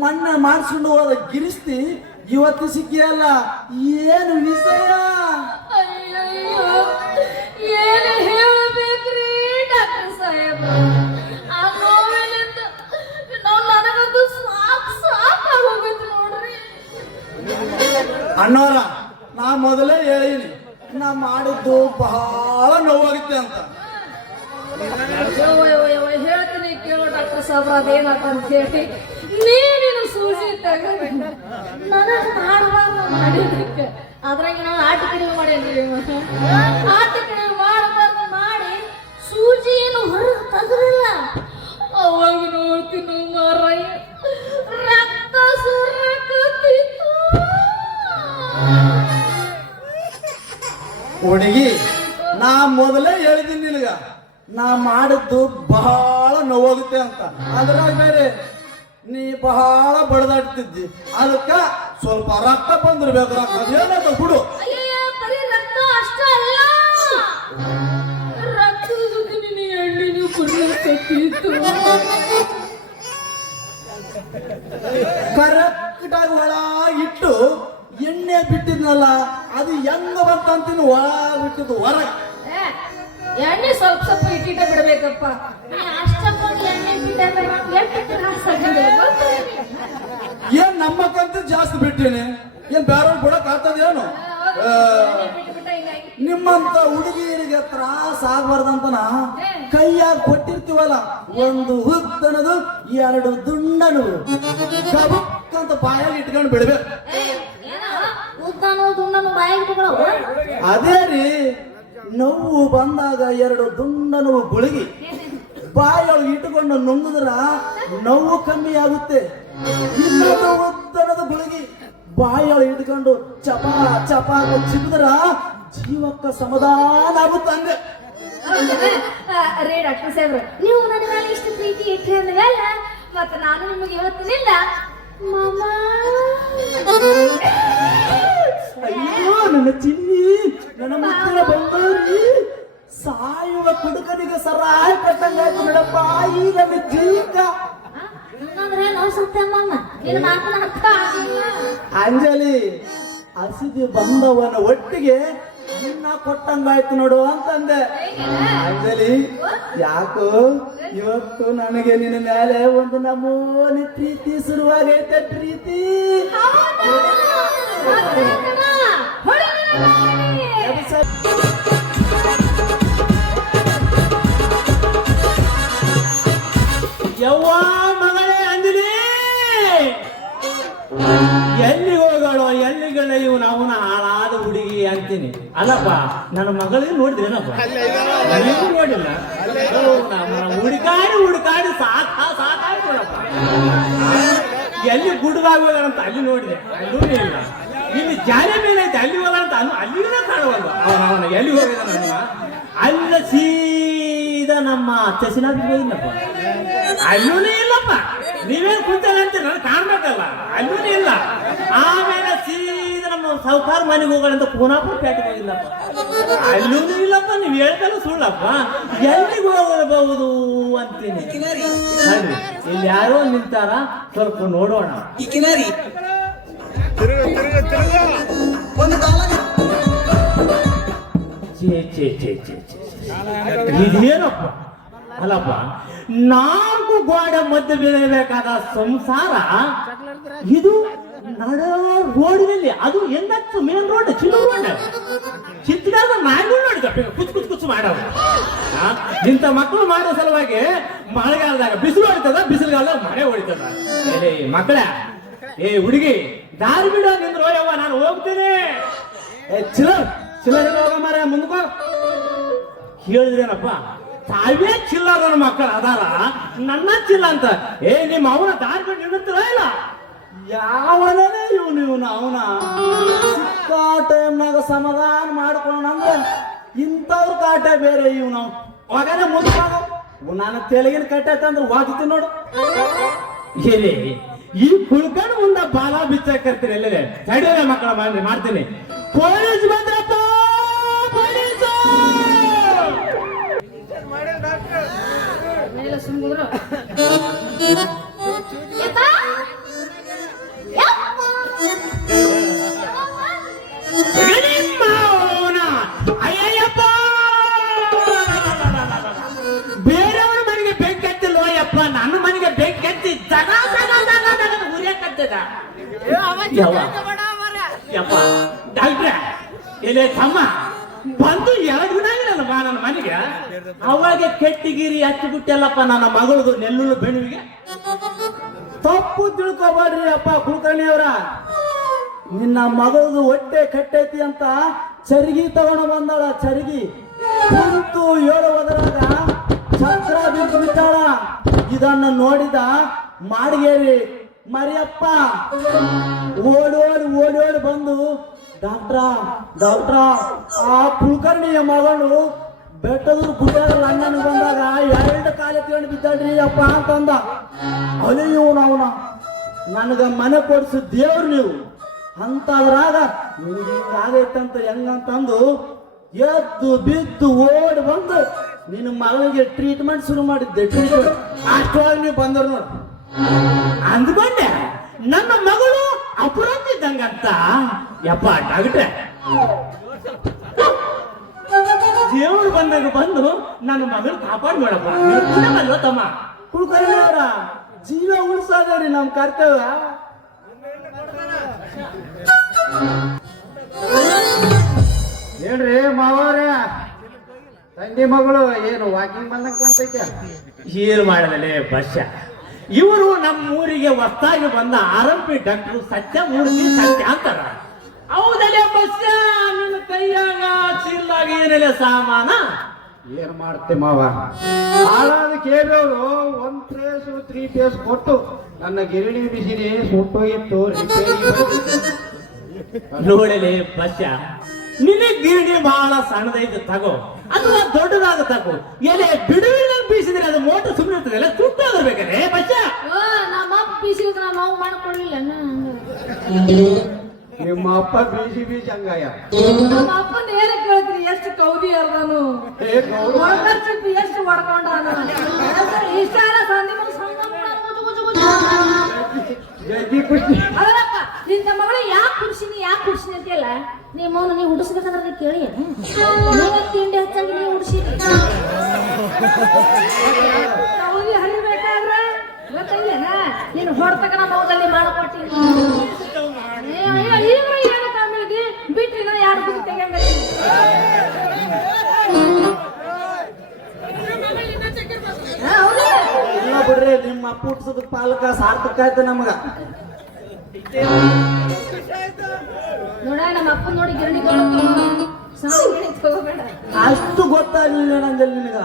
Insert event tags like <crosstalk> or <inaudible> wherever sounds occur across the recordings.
ಮೊನ್ನೆ ಮಾಡಿಸ್ಕೊಂಡು ಹೋದ ಗಿರಿಸ್ತಿ ಇವತ್ತು ಸಿಕ್ಕಿಯಲ್ಲ? ಏನು ವಿಷಯ? ಏನು ಹೇಳಬೇಕ್ರಿ ಡಾಕ್ಟರ್ ಸಾಹೇಬ? ಆ ನೋವಿನಿಂದ ನಾವು ನನಗಂತೂ ಸಾಕು ಸಾಕಾಗಿ ಹೋಗೈತೆ ನೋಡ್ರಿ. ಅಣ್ಣವರ ನಾ ಮೊದಲೇ ಹೇಳಿನಿ ನಾ ಮಾಡಿದ್ದು ಬಹಳ ನೋವಾಗುತ್ತೆ ಅಂತ. ಹೇಳ್ತೀನಿ ಕೇಳೋ ಡಾಕ್ಟರ್ ಸಾಹೇಬ್ರ ಅಂತ ಹೇಳಿ. ನೀನಿನ ಸೂಜಿ ತಗೊಂಡು ನನಗೆ ಮಾಡಬಾರ್ದು ಮಾಡಿದ್ದಕ್ಕೆ. ಅದ್ರಾಗ ನಾವು ಆಟ ಕಡಿಮೆ ಮಾಡೇನ್ರಿ ಆಟ ಕಡಿಮೆ ಮಾಡಬಾರ್ದು ಮಾಡಿ ಸೂಜಿ ಏನು ಹೊರಗೆ ತೆಗದಿಲ್ಲ ಅವಾಗ ನೋಡ್ತೀನಿ ಮಾರಯ್ಯ ರಕ್ತ ಸುರಕತ್ತಿತ್ತು. ಹುಡುಗಿ, ನಾ ಮೊದಲೇ ಹೇಳಿದ್ದೀನಿ ನಿನಗ, ನಾ ಮಾಡಿದ್ದು ಬಹಳ ನೋವಾಗುತ್ತೆ ಅಂತ. ಅದ್ರಾಗ ಬೇರೆ ನೀ ಬಹಳ ಬಡದಾಡ್ತಿದ್ದಿ. ಅದಕ್ಕ ಸ್ವಲ್ಪ ರಕ್ತ ಬಂದಿರ್ಬೇಕು ರಕ್ತ ಏನಂತ ಬಿಡು. ಕರೆಕ್ಟಾಗಿ ಒಳ ಇಟ್ಟು ಎಣ್ಣೆ ಬಿಟ್ಟಿದ್ನಲ್ಲ ಅದು ಹೆಂಗ ಬಂತಂತೀನಿ ಒಳ ಬಿಟ್ಟಿದ್ದು ಹೊರಗೆ. ಎಣ್ಣೆ ಸ್ವಲ್ಪ ಸ್ವಲ್ಪ ಇಟ್ಟಿಟ್ಟ ಬಿಡ್ಬೇಕಪ್ಪ. ನೀ ಏನ್ ನಮ್ಮಕ್ಕಂತ ಜಾಸ್ತಿ ಬಿಟ್ಟೇನೆ? ಏನ್ ಬೇರೆ ಬಿಡಕ್ ಆಗ್ತದೇನು ಏನು? ನಿಮ್ಮಂತ ಹುಡುಗಿಯರಿಗೆ ತ್ರಾಸ ಆಗ್ಬಾರ್ದಂತನ ಕೈಯಾಗ ಕೊಟ್ಟಿರ್ತೀವಲ್ಲ, ಒಂದು ಹುದ್ದನದು, ಎರಡು ದುಂಡನು. ಕಬಕ್ಕಂತ ಬಾಯಲ್ಲಿ ಇಟ್ಕೊಂಡು ಬಿಡ್ಬೇಕು? ಅದೇ ರೀ, ನೋವು ಬಂದಾಗ ಎರಡು ದುಂಡನು ಗುಳಿಗಿ. ಬಾಯೊಳಗೆ ಇಟ್ಟುಕೊಂಡು ನುಂಗಿದ್ರ ನೋವು ಕಮ್ಮಿ ಆಗುತ್ತೆ. ಉದ್ದನದ ಗುಳಿಗಿ ಬಾಯೊಳಗೆ ಇಟ್ಕೊಂಡು ಚಪ ಚಪ ಚಿಗಿದ್ರ ಜೀವಕ್ಕ ಸಮಾಧಾನ ಆಗುತ್ತೆ? ರೇ ಡಾಕ್ಟರ್ ಸಾಹೇಬ್ರ ನೀವು ನನ್ನ ಮೇಲೆ ಇಷ್ಟು ಪ್ರೀತಿ ಇಟ್ರಿ ಅಂದ್ಮೇಲೆ ಮತ್ತೆ ನಾನು ನಿಮಗೆ ಇವತ್ತಿನಿಂದ ಮಾಮ. ಅಯ್ಯೋ ನನ್ನ ಚಿನ್ನಿ ನನ್ನ ಮಕ್ಕಳ ಬಂಗಾರಿ. ಸಾಯುವ ಕುಡುಕನಿಗೆ ಸರಾಯ ಕಟ್ಟಂಗಾಯ್ತು ನೋಡಪ್ಪ. ಈ ನನ್ನ ಜೀವಿತ ಹಂಗಂದ್ರೆ ನಾವು ಸತ್ಯ ನಿನ್ನ ಮಾತನ್ನ ಅರ್ಥ ಆಗಿಲ್ಲ ಅಂಜಲಿ ಹಸಿದು ಬಂದವನ ಒಟ್ಟಿಗೆ ಅನ್ನ ಕೊಟ್ಟಂಗಾಯ್ತು ನೋಡು ಅಂತಂದೆ. ಅಂಜಲಿ ಯಾಕೋ ಇವತ್ತು ನನಗೆ ನಿನ್ನ ಮೇಲೆ ಒಂದು ನಮೂನಿ ಪ್ರೀತಿ ಶುರುವಾಗೈತೆ ಪ್ರೀತಿ. ಅಂತೀನಿ ನನ್ನ ಮಗಳಿಗೆ ನೋಡಿದ್ರೇನಪ್ಪ ನೀವು ನೋಡಿಲ್ಲ. ಹುಡುಕಾಡಿ ಹುಡುಕಾಡಿ ಸಾಕ ನೋಡಪ್ಪ ಎಲ್ಲಿ ಹೋಗೋಣಂತ ಅಲ್ಲಿ ನೋಡಿದೆ. ಅಲ್ಲೂ ಇಲ್ಲ. ಇಲ್ಲಿ ಜಾಲಿ ಮೇಲೆ ಐತೆ ಅಲ್ಲಿ ಹೋಗೋಣಂತ ಅನ್ನು ಅಲ್ಲಿಗೂ ಕಾಣುವಲ್ವ? ಅವನ ಅವನ ಎಲ್ಲಿ ಹೋಗಿದ ನನ್ನ ಅಲ್ಲ ಸೀದಾ ನಮ್ಮ ಚಸಿನಾಗಿ ಹೋಗಿದ್ದಪ್ಪ ಅಲ್ಲೂ ಇಲ್ಲಪ್ಪ ನೀವೇನು ಕುಂತಲ್ಲ ಅಂತ ನನಗೆ ಕಾಣ್ಬೇಕಲ್ಲ ಅಲ್ಲೂ ಇಲ್ಲ ಆಮೇಲೆ ಸೀದಾ ನಮ್ಮ ಸಾವುಕಾರ ಮನೆಗೆ ಹೋಗಳಂತ ಅಂತ ಪೂನಾಪುರ ಪೇಟೆಗೆ ಹೋಗಿಲ್ಲಪ್ಪ ಅಲ್ಲೂ ಇಲ್ಲಪ್ಪ ನೀವು ಹೇಳ್ತಾನೆ ಸುಳ್ಳಪ್ಪ. ಎಲ್ಲಿ ಹೋಗಬಹುದು ಅಂತೀನಿ. ಇಲ್ಲಿ ಯಾರೋ ನಿಂತಾರ ಸ್ವಲ್ಪ ನೋಡೋಣ. ಇದೇನಪ್ಪ? ಅಲ್ಲಪ್ಪ ನಾಲ್ಕು ಗೋಡೆ ಮಧ್ಯೆ ಬೀಳಬೇಕಾದ ಸಂಸಾರ ಇದು? ರೋಡಿನಲ್ಲಿ, ಅದು ಎಂದತ್ತು? ಮೇನ್ ರೋಡ್, ಚಿನ್ನ ರೋಡ್. ಚಿಕ್ಕದಾಗ ನಾಯಿಗಳು ನೋಡಿದ ಕುಚ್ ಕುಚ್ ಕುಚ್ ಮಾಡವ ಇಂಥ ಮಕ್ಕಳು ಮಾಡೋ ಸಲುವಾಗಿ ಮಳೆಗಾಲದಾಗ ಬಿಸಿಲು ಹೊಡಿತದ, ಬಿಸಿಲುಗಾಲದಾಗ ಮಳೆ ಹೊಡಿತದ. ಏ, ಮಕ್ಕಳ, ಏ, ಹುಡುಗಿ, ದಾರಿ ಬಿಡ, ನಿಂದ್ರು ಯವ್ವ ನಾನು ಹೋಗ್ತೀನಿ. ಏ ಚಿಲ್ಲರ್ ಚಿಲ್ಲರ್ ಹೋಗ ಮಾರ ಮುಂದಕ್ಕೆ ಹೇಳಿದ್ರೇನಪ್ಪ, ತಾವೇ ಚಿಲ್ಲ ನನ್ನ ಮಕ್ಕಳು ಅದಾರ ನನ್ನ ಚಿಲ್ಲ ಅಂತ. ಏ, ನಿಮ್ಮ ಅವನ ದಾರಿ ಬಿಟ್ಟು ಇಲ್ಲ. ಯಾವನೇ ಇವನು ಇವನು ಅವನ. ಸಿಕ್ಕ ಟೈಮ್ನಾಗ ಸಮಾಧಾನ ಮಾಡ್ಕೊಂಡಂದ್ರೆ ಇಂಥವ್ರ ಕಾಟ ಬೇರೆ ಇವನು. ಹೋಗನೆ ಮುಂದಾಗ ನಾನು ತೆಲಗಿನ ಕಟ್ಟೈತೆ ಅಂದ್ರೆ ವಾದಿತಿ ನೋಡು. ಹೇಳಿ ಈ ಕುಳ್ಕೊಂಡು ಮುಂದೆ ಬಾಲ ಬಿಚ್ಚಾಕರ್ತೀನಿ ಎಲ್ಲೇ ತಡೆಯ ಮಕ್ಕಳ ಮಾಡಿ ಮಾಡ್ತೀನಿ. Police ಬಂದ್ರಪ್ಪ police! <laughs> ಎಲೆ ತಮ್ಮ. ಬಂದು ಎರಡು ದಿನ ಆಗಿಲ್ಲ ನನ್ನ ಮನೆಗೆ. ಅವಾಗ ಕೆಟ್ಟಿಗಿರಿ ಹಚ್ಚಿಬಿಟ್ಟೆಲ್ಲಪ್ಪ ನನ್ನ ಮಗಳದು ನೆಲ್ಲೂರು ಬೆಣುವಿಗೆ. ತಪ್ಪು ತಿಳ್ಕೊಬೇಡ್ರಿ ಅಪ್ಪ ಕುಲಕರ್ಣಿಯವರ. ನಿನ್ನ ಮಗಳದು ಹೊಟ್ಟೆ ಕಟ್ಟೈತಿ ಅಂತ ಚರಿಗಿ ತಗೊಂಡು ಬಂದಾಳ ಚರಿಗಿ. ಕುಂತು ಏಳು ಚಂದ್ರ ಬಿದ್ದು ಬಿಟ್ಟಾಳ ಇದನ್ನ ನೋಡಿದ ಮಾಡಿಗೇರಿ, ಮರಿಯಪ್ಪ, ಓಡೋಡಿ ಓಡೋಡಿ ಓಡಿ ಓಡಿ ಬಂದು ಡಾಕ್ಟ್ರ ಡಾಕ್ಟ್ರ, ಆ ಕುಲಕರ್ಣಿಯ ಮಗಳು ಬೆಟ್ಟದ್ರು ಗುಡ್ಡಾರಲ್ಲಿ ಅಣ್ಣನಿಗೆ ಬಂದಾಗ ಎರಡು ಕಾಲ ತಗೊಂಡು ಬಿದ್ದಾಡ್ರಿ ಅಪ್ಪ ಅಂತಂದ. ಅಯ್ಯೋ ಅವನ ನನಗ ಮನೆ ಕೊಡ್ಸಿ ದೇವ್ರು ನೀವು. ಅಂತದ್ರಾಗ ನಿಮ್ಗೆ ಹಿಂಗಾಗೈತಂತ ಹೆಂಗಂತಂದು ಎದ್ದು ಬಿದ್ದು ಓಡಿ ಬಂದು ನಿನ್ನ ಮಗನಿಗೆ ಟ್ರೀಟ್ಮೆಂಟ್ ಶುರು ಮಾಡಿದ್ದೆ. ಟ್ರೀಟ್ಮೆಂಟ್ ಅಷ್ಟೊಳಗೆ ನೀವು ಬಂದರು ನೋಡಿ. ಅಂದ್ಕೊಂಡೆ. ನನ್ನ ಮಗಳು ಅಪರಾಧಿದ್ದಂಗಂತ ಯಪ್ಪ ಡಾಕ್ಟ್ರೆ. ದೇವ್ರು ಬಂದಾಗ ಬಂದು ನನ್ನ ಮಗಳು ಕಾಪಾಡ್ ಮಾಡಪ್ಪ ತಮ್ಮ? ಕುಲಕರ್ಣಿ ಅವರ ಜೀವ ಉಳಿಸೋದ್ರಿ ನಮ್ ಕರ್ತವ್ಯ. ಏನ್ರಿ ಮಾವರೇ ತಂಗಿ ಮಗಳು ಏನು ವಾಕಿಂಗ್ ಬಂದಂಗ ಕಾಣ್ತೈತೆ? ಏನು ಮಾಡಲೇ ಬಸ್ಸ ಇವರು ನಮ್ಮ ಊರಿಗೆ ಹೊಸ್ತಾಗಿ ಬಂದ ಆರಂಭಿ ಡಾಕ್ಟರ್ ಸತ್ಯ ಮೂರ್ತಿ ಸತ್ಯ ಅಂತಾರ. ಹೌದಲೇ ಬಸ್ಸ? ನಿನ್ನ ಕೈಯಾಗ ಚೀಲಾಗ ಏನಿಲ್ಲ ಸಾಮಾನ? ಏನ್ ಮಾಡ್ತೆ ಮಾವ? ಹಾಳಾದ ಕೇಳೋರು ಒಂದ್ ಪ್ಲೇಸ್ ತ್ರೀ ಪ್ಲೇಸ್ ಕೊಟ್ಟು ನನ್ನ ಗಿರಣಿ ಬಿಸಿನಿ ಸುಟ್ಟೋಗಿತ್ತು. ನೋಡಲಿ ಬಸ್ಸ. ನಿನ್ನ ಗಿರಣಿ ಬಹಳ ಸಣ್ಣದೈತೆ ತಗೋ. ಅಥವಾ ದೊಡ್ಡದಾದ ತಗೋ ಎಲೆ ಬಿಡುವಿನ ಬೀಸಿದ್ರೆ ಅದು ಮೋಟರ್ ಸುಮ್ಮನೆ ಇರ್ತದಲ್ಲ ಸುಟ್ಟೋದಿರ್ಬೇಕಾದ್ರೆ ಬಸ್ಸ ಓ ನಮ್ಮ ಅಪ್ಪ ಬಿಸಿದ್ರೆ ನಮ್ಮ ಅವ್ವ ಮಾಡ್ಕೊಡ್ಲಿಲ್ಲ ನಿಮ್ಮ ಅಪ್ಪ ಬೀಸಿ ಬೀಸಿ ಹಂಗಾಯ? ನಮ್ಮ ಅಪ್ಪನ ಏನ ಕೇಳ್ತೀರಿ ಎಷ್ಟು ಕೌದಿ ಅರ್ದಾನು ಗೌರವ ಎಷ್ಟು ಹೊಡ್ಕೊಂಡ ಸಂಧಿ. ಜಗ್ಗಿ ಖುಷಿ ಅದರಪ್ಪ ನಿನ್ನ ಮಗಳು ಯಾಕೆ ಕುಡ್ಸಿನಿ ಯಾಕೆ ಕುಡ್ಸಿನಿ ಅಂತೆಲ್ಲ ನಿಮ್ಮ ಮೌನ ನೀವು ಹುಡಿಸ್ಬೇಕಂದ್ರೆ ಕೇಳಿ. ನೀವೇ ತಿಂಡಿ ಹೆಚ್ಚಾಗಿ ನೀವು ಹುಡ್ಸಿನಿ ಅವ್ರಿಗೆ ಹರಿಬೇಕಾದ್ರೆ ಗೊತ್ತಿಲ್ಲ ನೀನು ಹೊಡ್ತಕ ನಮ್ಮ ಮೌದಲ್ಲಿ ಮಾಡಿಕೊಟ್ಟಿನಿ ಈಗ ಏನು ಇದೆ ಬಿಟ್ರಿ ನಾ ಯಾರು ಹೌದಾ ಇಲ್ಲ ಬಿಡ್ರಿ ನಿಮ್ಮ ಅಪ್ಪ ಹುಟ್ಟಿಸೋದಕ್ಕೆ ಪಾಲಕ ಸಾರ್ಥಕ ಆಯ್ತು ನಮಗ. ನೋಡ ನಮ್ಮ ಅಪ್ಪ ನೋಡಿ ಗಿರಣಿ ತಗೋಬೇಡ ಅಷ್ಟು ಗೊತ್ತಾಗ್ಲಿಲ್ಲ ನಂಗೆ ನಿನಗ.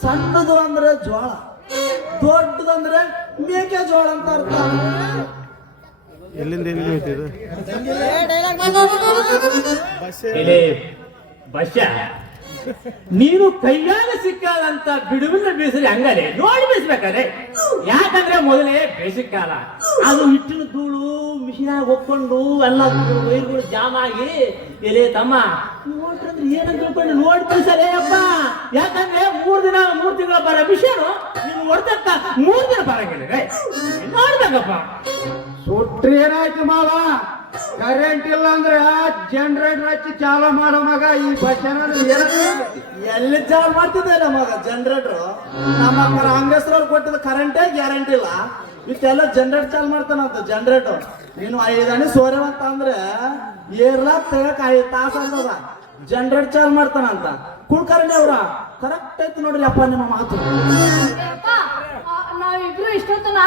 ಸಣ್ಣದು ಅಂದ್ರೆ ಜೋಳ ದೊಡ್ಡದಂದ್ರೆ ಮೇಕೆ ಜೋಳ ಅಂತ ಅರ್ಥ. ಎಲ್ಲಿಂದ ಎಲ್ಲಿ ಬಸ್ಸ ನೀನು ಕೈಯಾಗ ಸಿಕ್ಕಾದಂತ ಬಿಡುವಿನ ಬೀಸರಿ ಹಂಗಾರೆ ನೋಡಿ ಬೀಸ್ಬೇಕಾದ್ರೆ. ಯಾಕಂದ್ರೆ ಮೊದಲೇ ಬೇಸಿಕ್ ಕಾಲ. ಅದು ಹಿಟ್ಟಿನ ಧೂಳು ಮಿಷಿನಾಗ ಹೊಕ್ಕೊಂಡು ಎಲ್ಲ ವೈರ್ಗಳು ಜಾಮ್ ಆಗಿ ಎಲೆ ತಮ್ಮ. ನೋಡ್ರಂದ್ರೆ ಏನಂತ ತಿಳ್ಕೊಂಡು ನೋಡಿ ಬೀಸಲೇ ಅಪ್ಪ. ಯಾಕಂದ್ರೆ ಮೂರ್ ದಿನ, ಮೂರ್ ತಿಂಗಳ ಬರ ಮಿಷನು ನೀನು ಹೊಡೆದಕ್ಕ ಮೂರ್ ದಿನ ಬರಂಗಿಲ್ಲ. ನೋಡ್ಬೇಕಪ್ಪ. ಸುಟ್ರಿ ಏನಾಯ್ತು ಮಾವ? ಕರೆಂಟ್ ಇಲ್ಲ ಅಂದ್ರೆ ಜನರೇಟರ್ ಹಚ್ಚಿ ಚಾಲು ಮಾಡೋ ಮಗ ಈ ಬಸ್ ಏನಾದ್ರು ಎಲ್ಲಿ ಚಾಲು ಮಾಡ್ತಿದ್ದೆ ನಮಗ ಜನರೇಟರ್ ನಮ್ಮ ಅಕ್ಕರ ಅಂಗಸ್ರವ್ರು ಕೊಟ್ಟಿದ ಕರೆಂಟೇ ಗ್ಯಾರಂಟಿ ಇಲ್ಲ. ಇಷ್ಟೆಲ್ಲ ಜನರೇಟ್ ಚಾಲು ಮಾಡ್ತಾನಂತ ಜನರೇಟರ್ ನೀನು ಐದನೇ ಸೋರೆ ಅಂತ ಅಂದ್ರೆ ಏರ್ಲಾಕ್ ತಗಕ್ ಐದು ತಾಸ ಅಂತದ ಜನರೇಟ್ ಚಾಲು ಮಾಡ್ತಾನಂತ ಕುಳ್ಕರ್ಣಿ ಅವ್ರ? ಕರೆಕ್ಟ್ ಐತಿ ನೋಡ್ರಿ ಅಪ್ಪ ನಿಮ್ಮ ಮಾತು. ನಾವಿಬ್ರು ಇಷ್ಟೊತ್ತನ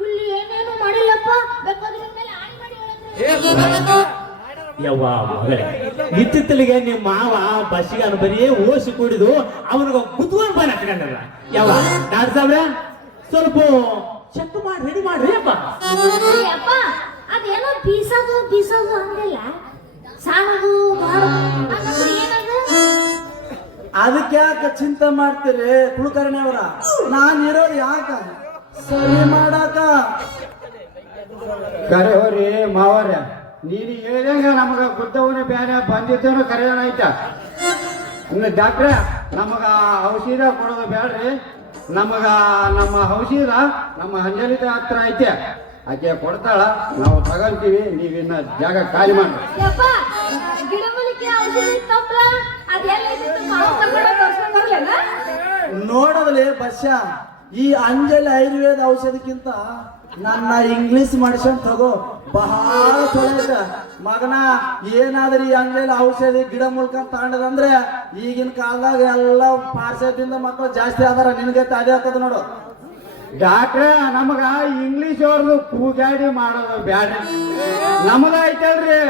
ಇಲ್ಲಿ ಏನೇನು ಮಾಡಿಲ್ಲಪ್ಪ. ಬೇಕಾದ್ರೆ ಯವ್ವ ಮಗಳೇ. ಇತ್ತಿತ್ತಲಿಗೆ ನಿಮ್ಮ ಮಾವ ಬಸ್ಸಿಗೆ ಬರೀ ಓಸಿ ಕುಡಿದು ಅವನಿಗೆ ಕುತ್ಕೊಂಡು ಬಂದು ಹಚ್ಕೊಂಡಲ್ಲ ಯಾವ ಡಾಕ್ಟರ್ ಸ್ವಲ್ಪ ಚೆಕ್ ಮಾಡಿ ರೆಡಿ ಮಾಡ್ರಿ ಅಪ್ಪ ಅಪ್ಪ ಅದೇನೋ ಬೀಸೋದು ಬೀಸೋದು ಅಂದಿಲ್ಲ ಸಾಣದು ಅದಕ್ಕೆ ಯಾಕೆ ಚಿಂತೆ ಮಾಡ್ತೀರಿ ಕುಲಕರ್ಣಿ ಅವರ? ನಾನಿರೋದು ಇರೋದು ಯಾಕ? ಸರಿ ಮಾಡಾಕ. ಕರೆ ಹೋರಿ ಮಾವರ ನೀನು ಹೇಳಿದಂಗ ನಮಗ ಗುದ್ದವನ ಬೇರೆ ಬಂದಿದ್ದೇನೋ ಕರೆಯೋಣ ಐತೆ ಇನ್ನು ಡಾಕ್ಟ್ರ ನಮಗ ಔಷಧ ಕೊಡೋದು ಬೇಡ್ರಿ. ನಮಗ ನಮ್ಮ ಔಷಧ ನಮ್ಮ ಅಂಜಲಿತ ಹತ್ರ ಐತೆ. ಆಕೆ ಕೊಡ್ತಾಳ ನಾವು ತಗೊಂತೀವಿ ನೀವಿನ್ನ ಜಾಗ ಖಾಲಿ ಮಾಡಿ. ನೋಡೋದ್ಲಿ ಬಸ್ಸ ಈ ಅಂಜಲಿ ಆಯುರ್ವೇದ ಔಷಧಕ್ಕಿಂತ ನನ್ನ ಇಂಗ್ಲಿಷ್ ಮೆಡಿಸನ್ ತಗೋ. ಬಹಳ ಚಲೋ ಐತೆ ಮಗನ ಏನಾದ್ರೂ ಈ ಅಂಗಡಿಯಲ್ಲಿ ಔಷಧಿ ಗಿಡ ಮೂಲಕ ತಗೊಂಡದಂದ್ರೆ ಈಗಿನ ಕಾಲದಾಗ ಎಲ್ಲ ಪಾರ್ಸದಿಂದ ಮಕ್ಕಳು ಜಾಸ್ತಿ ಆದಾರ. ನಿನಗೆ ಅದೇ ಆಗ್ತದ ನೋಡು. ಡಾಕ್ಟ್ರ ನಮಗ ಇಂಗ್ಲಿಷ್ ಅವ್ರದ್ದು ಕೂಗಾಡಿ ಮಾಡೋದು ಬ್ಯಾಡ. ನಮಗೈತಲ್ರಿ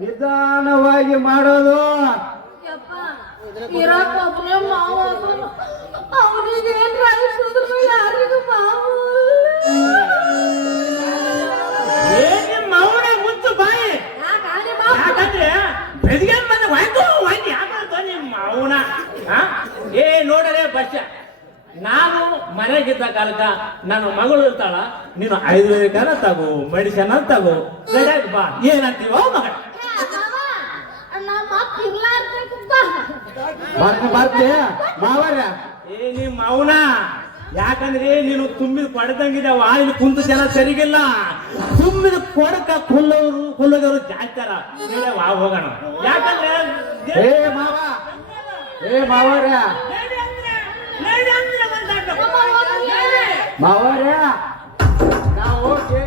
ನಿಧಾನವಾಗಿ ಮಾಡೋದು. ಅವನಿಗೆ ಮನೆಗಿದ್ದ ಕಾಲಕ್ಕ ನನ್ನ ಮಗಳು ಇರ್ತಾಳ, ನೀನು ಐದು ಕಾಲ ತಗೋ, ಮೆಡಿಸನ್ ತಗೋ ಗಡ್ಯಾಗ ಬಾ, ಏನಂತೀವ ಮಗಳ ಬರ್ತ ಬರ್ತೆ ಮಾವರ. ಏ ನೀ ಮೌನ ಯಾಕಂದ್ರೆ ನೀನು ತುಂಬಿದ ಕೊಡದಂಗಿದಾವ ಇಲ್ಲಿ ಕುಂತ ಜನ ಸರಿಗಿಲ್ಲ. ತುಂಬಿದ ಕೊಡಕ ಕುಲ್ಲವರು ಕುಲ್ಲಗವರು ಜಾಸ್ತಾರ ಹೋಗೋಣ. ಯಾಕಂದ್ರೆ ಏ, ಮಾವ. ಏ, ಮಾವರ. ಮಾವರೇ ನಾವು ಹೋಗಿ